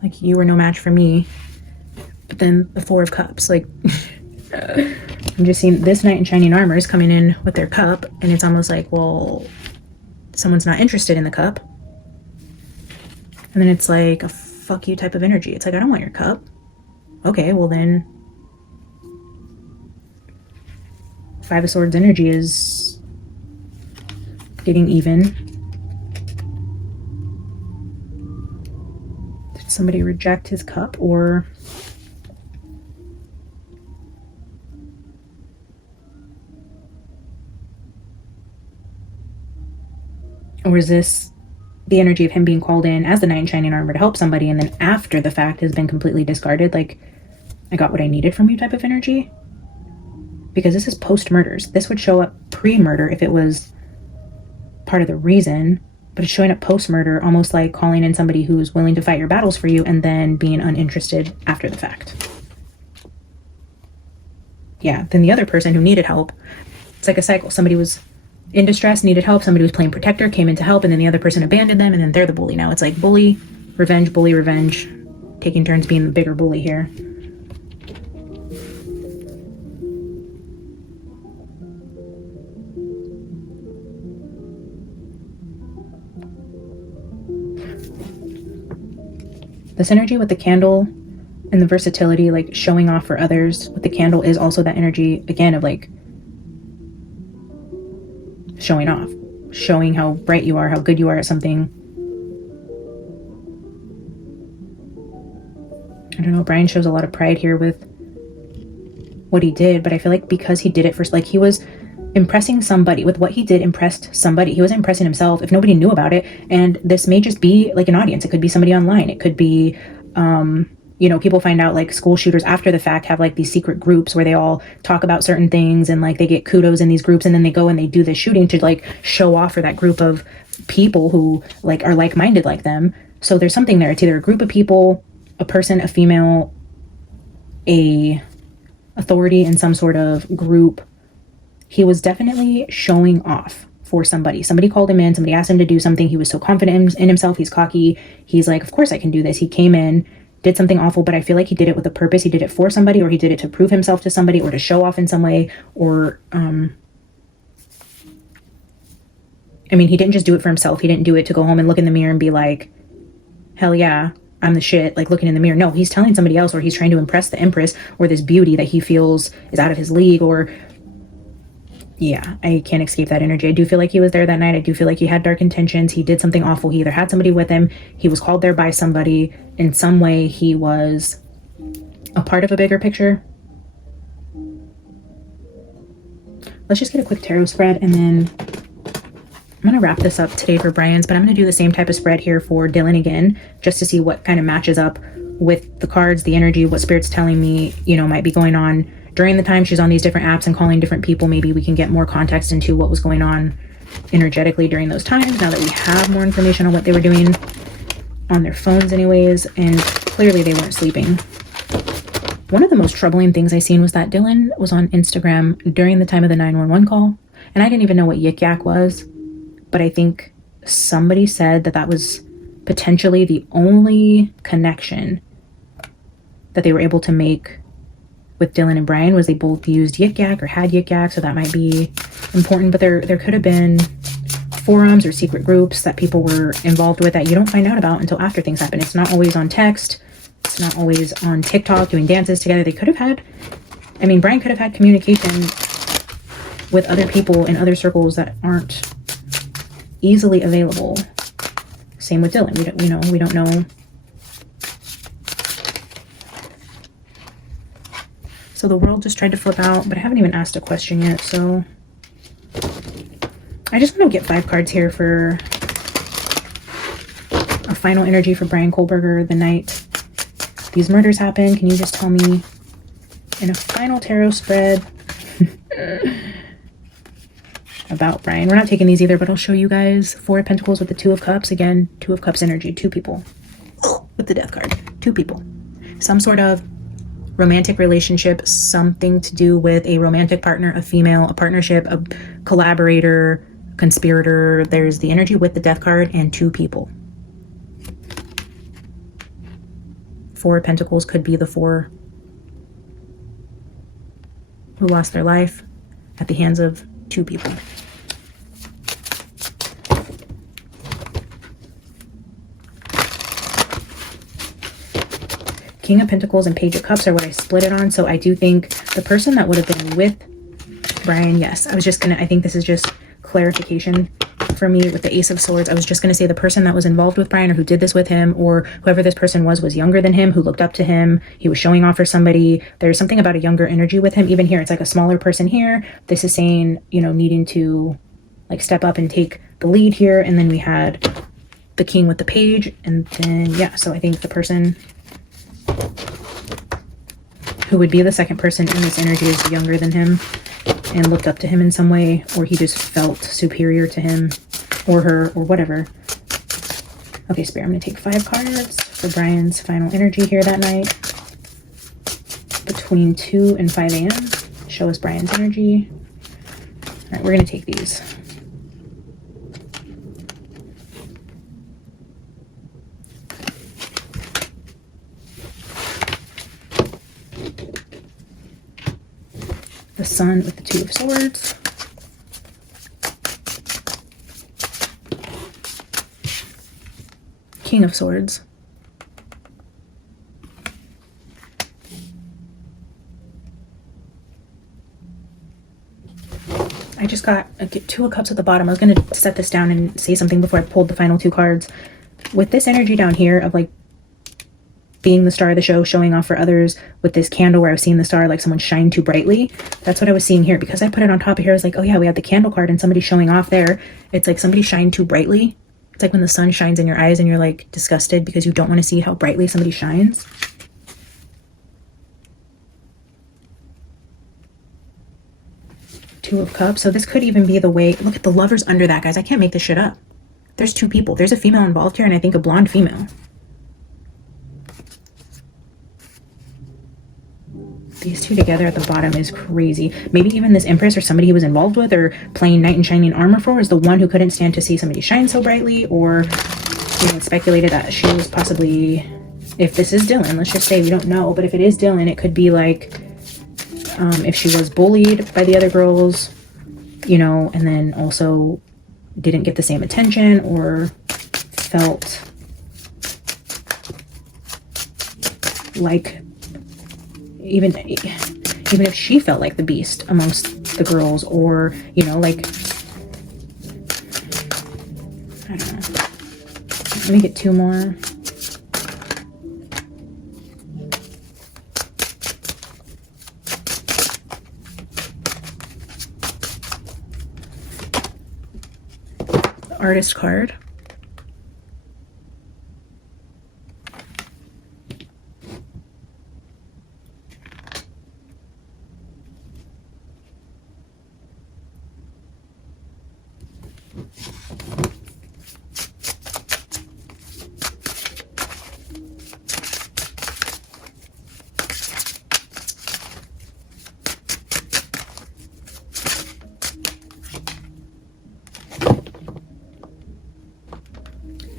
like you were no match for me. But then the Four of Cups, like I'm just seeing this knight in shining armor is coming in with their cup, and it's almost like, well, someone's not interested in the cup. And then it's like a fuck you type of energy. It's like, I don't want your cup. Okay, well then Five of Swords energy is getting even. Did somebody reject his cup, or is this the energy of him being called in as the knight in shining armor to help somebody, and then after the fact has been completely discarded, like, I got what I needed from you type of energy? Because this is post-murders. This would show up pre-murder if it was part of the reason, but it's showing up post-murder, almost like calling in somebody who's willing to fight your battles for you and then being uninterested after the fact. Yeah, then the other person who needed help, it's like a cycle. Somebody was in distress, needed help, somebody was playing protector, came in to help, and then the other person abandoned them, and then they're the bully now. It's like bully, revenge, taking turns being the bigger bully here. The synergy with the candle and the versatility, like showing off for others with the candle, is also that energy, again, of like showing off, showing how bright you are, how good you are at something. I don't know, Bryan shows a lot of pride here with what he did, but I feel like because he did it first, like he was impressing somebody with what he did, impressed somebody. He wasn't impressing himself if nobody knew about it. And this may just be like an audience. It could be somebody online. It could be, you know, people find out like school shooters after the fact have like these secret groups where they all talk about certain things and like they get kudos in these groups, and then they go and they do this shooting to like show off for that group of people who like are like-minded like them. So there's something there. It's either a group of people, a person, a female, a authority in some sort of group. He was definitely showing off for somebody. Somebody called him in, somebody asked him to do something. He was so confident in himself. He's cocky. He's like, of course I can do this. He came in, did something awful, but I feel like he did it with a purpose. He did it for somebody, or he did it to prove himself to somebody, or to show off in some way, or I mean, he didn't just do it for himself. He didn't do it to go home and look in the mirror and be like, hell yeah, I'm the shit, like looking in the mirror. No, he's telling somebody else, or he's trying to impress the Empress or this beauty that he feels is out of his league. Or yeah, I can't escape that energy. I do feel like he was there that night. I do feel like he had dark intentions. He did something awful. He either had somebody with him, he was called there by somebody. In some way, he was a part of a bigger picture. Let's just get a quick tarot spread, and then I'm going to wrap this up today for Bryan's, but I'm going to do the same type of spread here for Dylan again, just to see what kind of matches up with the cards, the energy, what Spirit's telling me, you know, might be going on during the time she's on these different apps and calling different people. Maybe we can get more context into what was going on energetically during those times, now that we have more information on what they were doing on their phones anyways, and clearly they weren't sleeping. One of the most troubling things I seen was that Dylan was on Instagram during the time of the 911 call, and I didn't even know what Yik Yak was. But I think somebody said that that was potentially the only connection that they were able to make with Dylan and Bryan, was they both used Yik Yak or had Yik Yak, so that might be important. But there could have been forums or secret groups that people were involved with that you don't find out about until after things happen. It's not always on text. It's not always on TikTok doing dances together. They could have had, I mean, Bryan could have had communication with other people in other circles that aren't easily available. Same with Dylan. We don't know. So the world just tried to flip out, but I haven't even asked a question yet. So I just want to get 5 cards here for a final energy for Bryan Kohberger the night these murders happen. Can you just tell me in a final tarot spread about Bryan? We're not taking these either, but I'll show you guys 4 of Pentacles with the 2 of Cups. Again, 2 of Cups energy, 2 people with the Death card, 2 people. Some sort of romantic relationship, something to do with a romantic partner, a female, a partnership, a collaborator, conspirator. There's the energy with the Death card and 2 people. 4 of Pentacles could be the 4 who lost their life at the hands of 2 people. King of Pentacles and Page of Cups are what I split it on. So I do think the person that would have been with Bryan, yes, I think this is just clarification for me with the Ace of Swords. I was just going to say the person that was involved with Bryan, or who did this with him, or whoever this person was younger than him, who looked up to him. He was showing off for somebody. There's something about a younger energy with him. Even here, it's like a smaller person here. This is saying, you know, needing to like step up and take the lead here. And then we had the King with the Page. And then, yeah, so I think the person who would be the second person in this energy is younger than him and looked up to him in some way, or he just felt superior to him or her or whatever. Okay, Spirit, I'm going to take 5 cards for Bryan's final energy here that night. Between 2 and 5 a.m. Show us Bryan's energy. All right, we're going to take these. The Sun with the 2 of Swords. King of Swords. I just got 2 of Cups at the bottom. I was going to set this down and say something before I pulled the final 2 cards. With this energy down here of like being the star of the show, showing off for others with this candle where I was seeing the star like someone shine too brightly. That's what I was seeing here. Because I put it on top of here, I was like, oh yeah, we had the candle card and somebody showing off there. It's like somebody shined too brightly. It's like when the sun shines in your eyes and you're like disgusted because you don't want to see how brightly somebody shines. Two of Cups. So this could even be the way, look at the Lovers under that, guys. I can't make this shit up. There's two people. There's a female involved here and I think a blonde female. These two together at the bottom is crazy. Maybe even this Empress or somebody he was involved with or playing knight in shining armor for is the one who couldn't stand to see somebody shine so brightly, or you know, speculated that she was possibly, if this is Dylan, let's just say we don't know, but if it is Dylan, it could be like if she was bullied by the other girls, you know, and then also didn't get the same attention or felt like even if she felt like the beast amongst the girls, or you know, like I don't know. Let me get two more. The Artist card.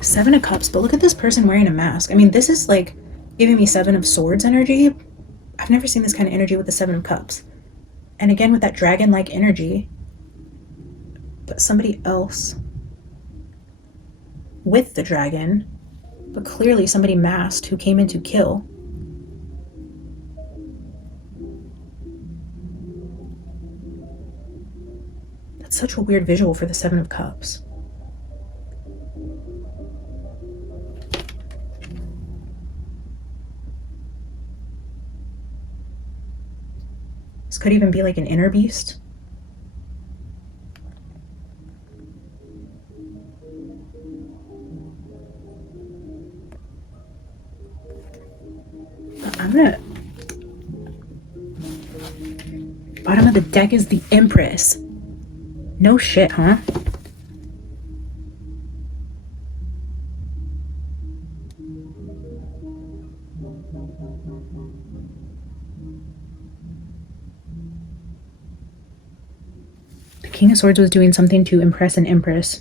Seven of Cups, but look at this person wearing a mask. I mean, this is like giving me Seven of Swords energy. I've never seen this kind of energy with the Seven of Cups. And again, with that dragon-like energy, but somebody else with the dragon, but clearly somebody masked who came in to kill. That's such a weird visual for the Seven of Cups. This could even be like an inner beast. I'm gonna... Bottom of the deck is the Empress. No shit, huh? King of Swords was doing something to impress an Empress.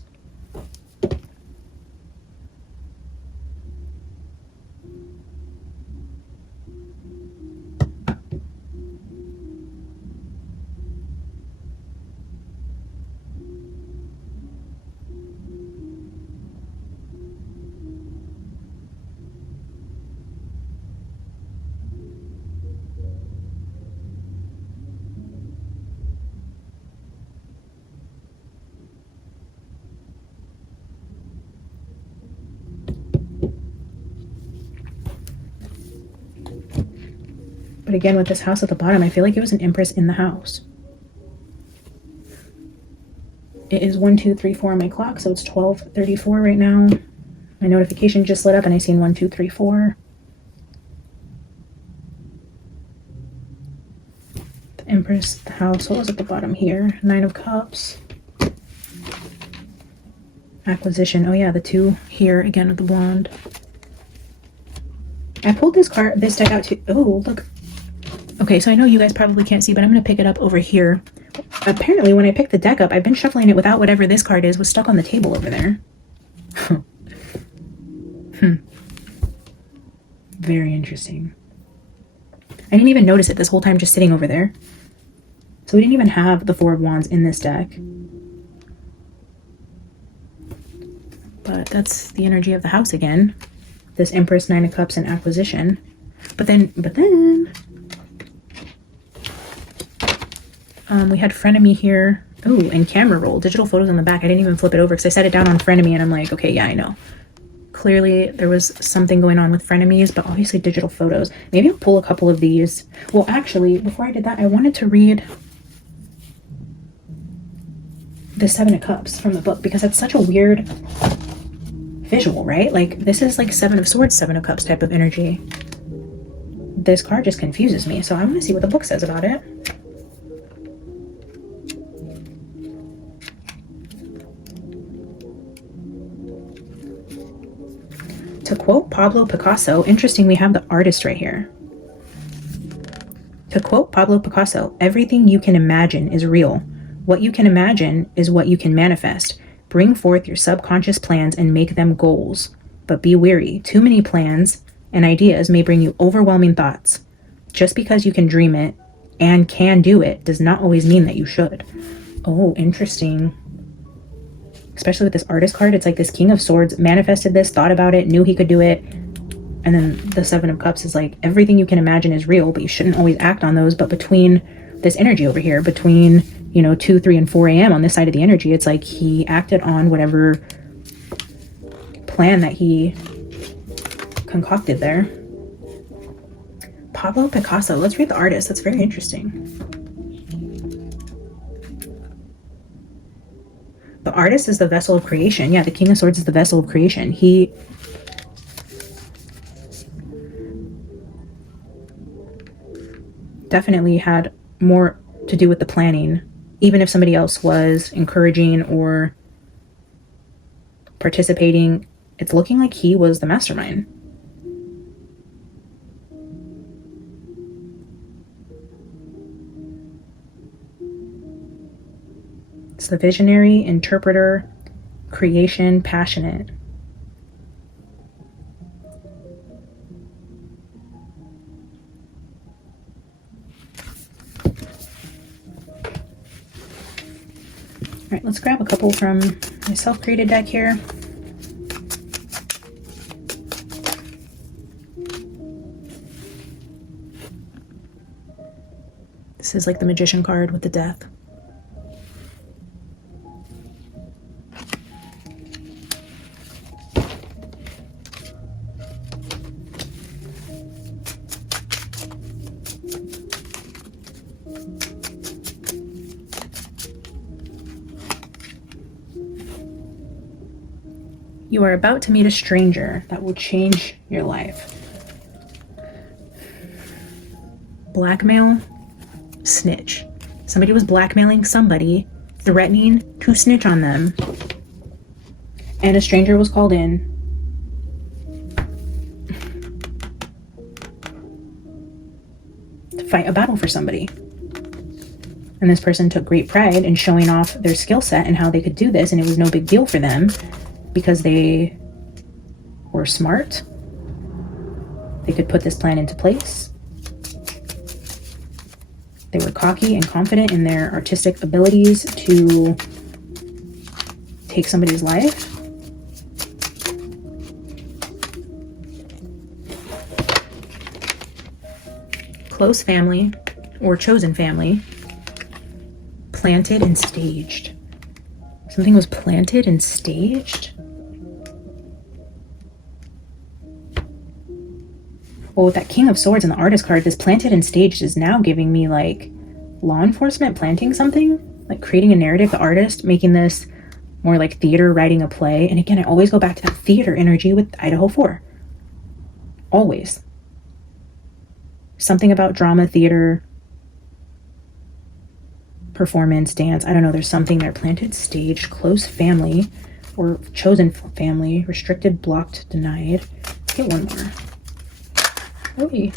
But again, with this house at the bottom, I feel like it was an Empress in the house. It is 1, 2, 3, 4 on my clock, so it's 12:34 right now. My notification just lit up and I seen 1, 2, 3, 4. The Empress, the house, what was at the bottom here? 9 of Cups. Acquisition. Oh yeah, the two here again with the blonde. I pulled this deck out too. Oh, look. Okay, so I know you guys probably can't see, but I'm going to pick it up over here. Apparently, when I picked the deck up, I've been shuffling it without whatever this card is, was stuck on the table over there. Very interesting. I didn't even notice it this whole time just sitting over there. So we didn't even have the Four of Wands in this deck. But that's the energy of the house again. This Empress, 9 of Cups, and acquisition. But then... we had Frenemy here. Ooh, and camera roll. Digital photos on the back. I didn't even flip it over because I set it down on Frenemy and I'm like, okay, yeah, I know. Clearly there was something going on with frenemies, but obviously digital photos. Maybe I'll pull a couple of these. Well, actually, before I did that, I wanted to read the Seven of Cups from the book because that's such a weird visual, right? Like, this is like Seven of Swords, Seven of Cups type of energy. This card just confuses me, so I want to see what the book says about it. To quote Pablo Picasso, interesting, we have the artist right here. To quote Pablo Picasso, everything you can imagine is real. What you can imagine is what you can manifest. Bring forth your subconscious plans and make them goals. But be wary. Too many plans and ideas may bring you overwhelming thoughts. Just because you can dream it and can do it does not always mean that you should. Oh, interesting. Especially with this artist card, it's like this King of Swords manifested this, thought about it, knew he could do it. And then the Seven of Cups is like, everything you can imagine is real, but you shouldn't always act on those. But between this energy over here, between, 2, 3, and 4 a.m. on this side of the energy, it's like he acted on whatever plan that he concocted there. Pablo Picasso. Let's read the artist. That's very interesting. The artist is the vessel of creation. Yeah, the King of Swords is the vessel of creation. He definitely had more to do with the planning, even if somebody else was encouraging or participating. It's looking like he was the mastermind. It's the visionary, interpreter, creation, passionate. All right, let's grab a couple from my self-created deck here. This is like the Magician card with the death. You are about to meet a stranger that will change your life. Blackmail, snitch. Somebody was blackmailing somebody, threatening to snitch on them, and a stranger was called in. To fight a battle for somebody. And this person took great pride in showing off their skill set and how they could do this, and it was no big deal for them because they were smart. They could put this plan into place. They were cocky and confident in their artistic abilities to take somebody's life. Close family or chosen family. Planted and staged. Something was planted and staged? Well, with that King of Swords and the Artist card, this planted and staged is now giving me like law enforcement planting something, like creating a narrative, the artist making this more like theater, writing a play. And again, I always go back to that theater energy with Idaho 4. Always. Something about drama, theater, performance, dance. I don't know. There's something there. Planted, staged, close family or chosen family, restricted, blocked, denied. Let's get one more. Oy.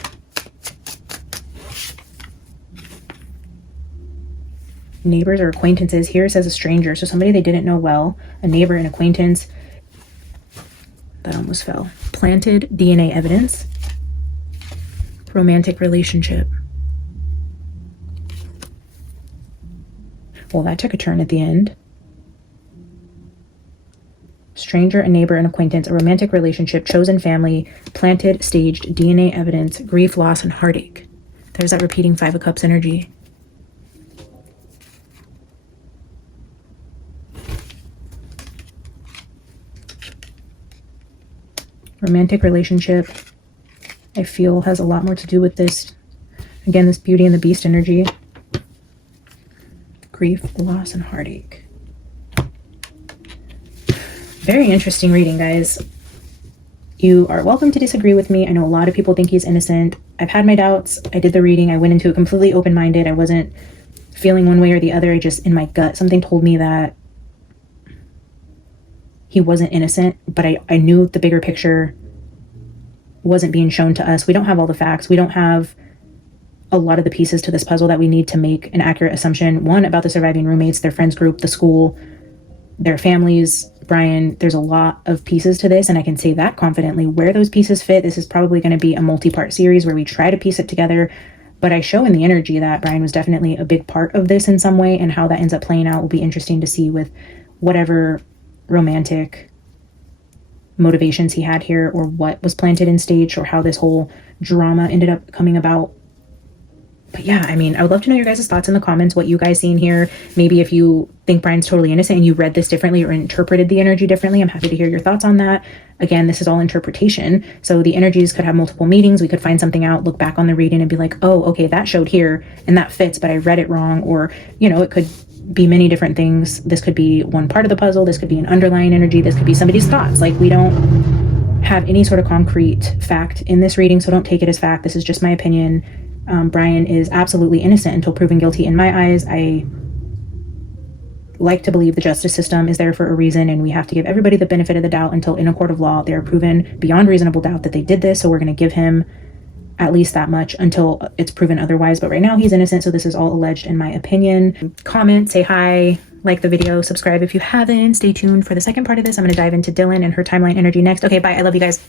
Neighbors or acquaintances. Here it says a stranger, so somebody they didn't know well, a neighbor, an acquaintance. That almost fell. Planted DNA evidence. Romantic relationship. Well, that took a turn at the end. Stranger, a neighbor, an acquaintance, a romantic relationship, chosen family, planted, staged, DNA evidence, grief, loss, and heartache. There's that repeating Five of Cups energy. Romantic relationship, I feel, has a lot more to do with this. Again, this Beauty and the Beast energy. Grief, loss, and heartache. Very interesting reading, guys. You are welcome to disagree with me. I know a lot of people think he's innocent. I've had my doubts. I did the reading. I went into it completely open-minded. I wasn't feeling one way or the other. I just, in my gut, something told me that he wasn't innocent, but I knew the bigger picture wasn't being shown to us. We don't have all the facts. We don't have a lot of the pieces to this puzzle that we need to make an accurate assumption. One, about the surviving roommates, their friends group, the school, their families, Bryan. There's a lot of pieces to this, and I can say that confidently. Where those pieces fit, this is probably going to be a multi-part series where we try to piece it together. But I show in the energy that Bryan was definitely a big part of this in some way, and how that ends up playing out will be interesting to see with whatever romantic motivations he had here, or what was planted in stage, or how this whole drama ended up coming about. But yeah, I mean, I would love to know your guys' thoughts in the comments, what you guys seen here. Maybe if you think Bryan's totally innocent and you read this differently or interpreted the energy differently, I'm happy to hear your thoughts on that. Again, this is all interpretation. So the energies could have multiple meanings. We could find something out, look back on the reading and be like, oh, okay, that showed here and that fits, but I read it wrong. Or, you know, it could be many different things. This could be one part of the puzzle. This could be an underlying energy. This could be somebody's thoughts. Like, we don't have any sort of concrete fact in this reading, so don't take it as fact. This is just my opinion. Bryan is absolutely innocent until proven guilty in my eyes. I like to believe the justice system is there for a reason, and we have to give everybody the benefit of the doubt until in a court of law they are proven beyond reasonable doubt that they did this. So we're going to give him at least that much until it's proven otherwise. But right now he's innocent, so this is all alleged in my opinion. Comment, say hi, like the video, subscribe if you haven't. Stay tuned for the second part of this. I'm going to dive into Dylan and her timeline energy next. Okay, bye. I love you guys.